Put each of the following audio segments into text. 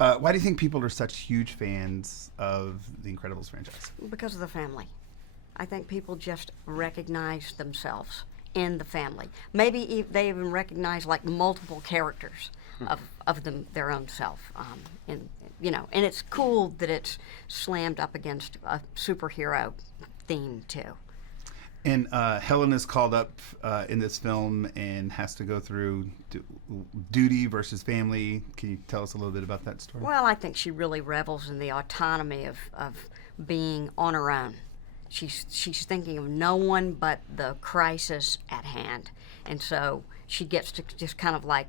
Why do you think people are such huge fans of the Incredibles franchise? Because of the family. I think people just recognize themselves in the family. Maybe they even recognize like multiple characters of their own self. And it's cool that it's slammed up against a superhero theme too. And Helen is called up in this film and has to go through duty versus family. Can you tell us a little bit about that story? Well, I think she really revels in the autonomy of being on her own. She's thinking of no one but the crisis at hand. And so she gets to just kind of like,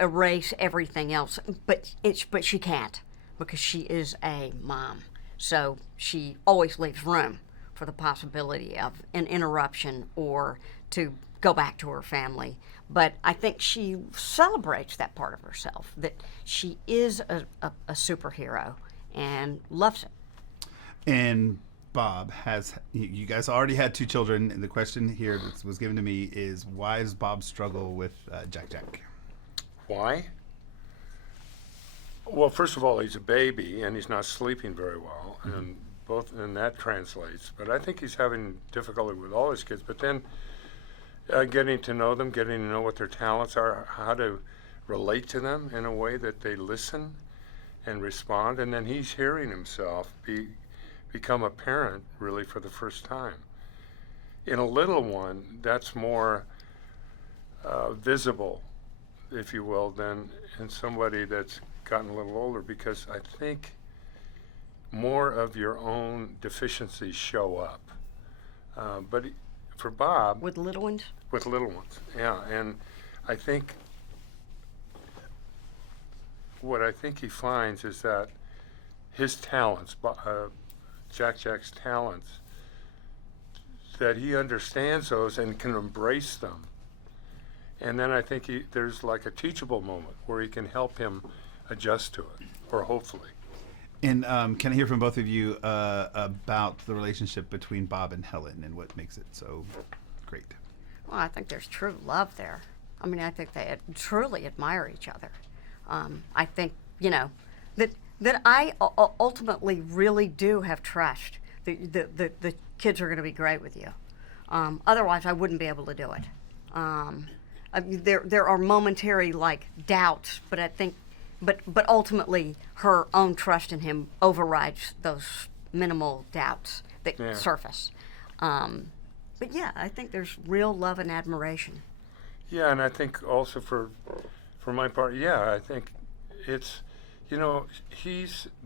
erase everything else. But she can't, because she is a mom. So she always leaves room for the possibility of an interruption or to go back to her family. But I think she celebrates that part of herself, that she is a superhero and loves it. And Bob you guys already had 2 children, and the question here that was given to me is, why does Bob struggle with Jack? Why? Well, first of all, he's a baby and he's not sleeping very well, and that translates. But I think he's having difficulty with all his kids. But then getting to know them, getting to know what their talents are, how to relate to them in a way that they listen and respond, and then he's hearing himself become a parent really for the first time. In a little one, that's more visible, if you will, than in somebody that's gotten a little older, because I think more of your own deficiencies show up. But for Bob... With little ones? With little ones, yeah. And I think what I think he finds is that his talents, Jack's talents, that he understands those and can embrace them. And then I think there's like a teachable moment where he can help him adjust to it, or hopefully. And can I hear from both of you about the relationship between Bob and Helen and what makes it so great? Well, I think there's true love there. I mean, I think they truly admire each other. I think, that I ultimately really do have trust that the kids are going to be great with you. Otherwise, I wouldn't be able to do it. I mean, there are momentary doubts, but I think, but ultimately, her own trust in him overrides those minimal doubts that surface. But yeah, I think there's real love and admiration. Yeah, and I think also for my part, I think it's,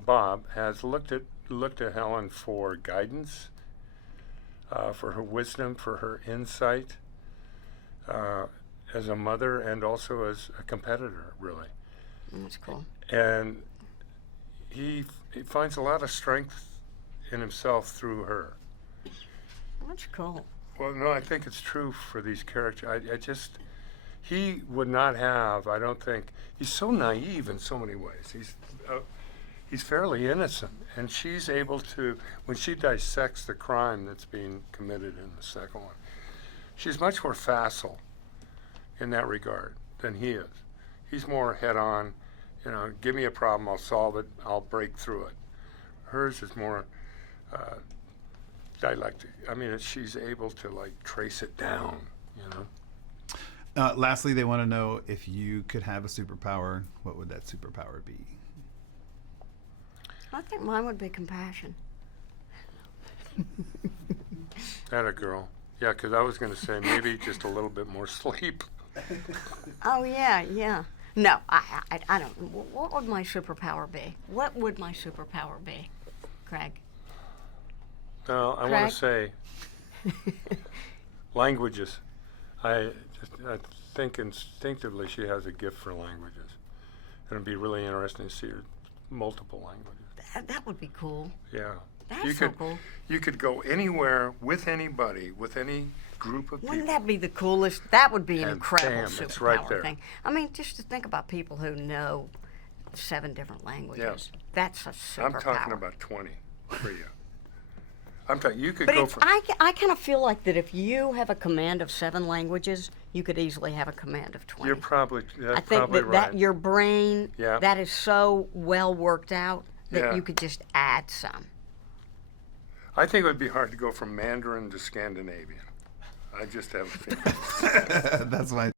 Bob has looked at Helen for guidance, for her wisdom, for her insight, as a mother and also as a competitor, really. That's cool. And he finds a lot of strength in himself through her. That's cool. Well, no, I think it's true for these characters. He would not have, I don't think, he's so naive in so many ways. He's fairly innocent, and she's able to, when she dissects the crime that's being committed in the second one, she's much more facile in that regard than he is. He's more head-on, give me a problem, I'll solve it, I'll break through it. Hers is more dialectic. I mean, she's able to trace it down, Lastly, they want to know, if you could have a superpower, what would that superpower be? I think mine would be compassion. Atta girl. Yeah, because I was going to say maybe just a little bit more sleep. Oh, yeah. No, I don't. What would my superpower be? What would my superpower be, Craig? Well, I want to say languages. I think instinctively she has a gift for languages. It'd be really interesting to see her multiple languages. That would be cool. Yeah. That's so cool. You could go anywhere with anybody, with any group of people. Wouldn't that be the coolest? That would be an incredible bam, superpower it's right there. thing. I mean, just to think about people who know 7 different languages. Yeah. That's a superpower. I'm talking about 20 for you. I'm talking. You could But go it's, from. I kind of feel like that if you have a command of 7 languages, you could easily have a command of 20. You're probably. That's I think probably that, right. that your brain, Yeah. that is so well worked out that Yeah. you could just add some. I think it would be hard to go from Mandarin to Scandinavian. I just have a feeling. That's my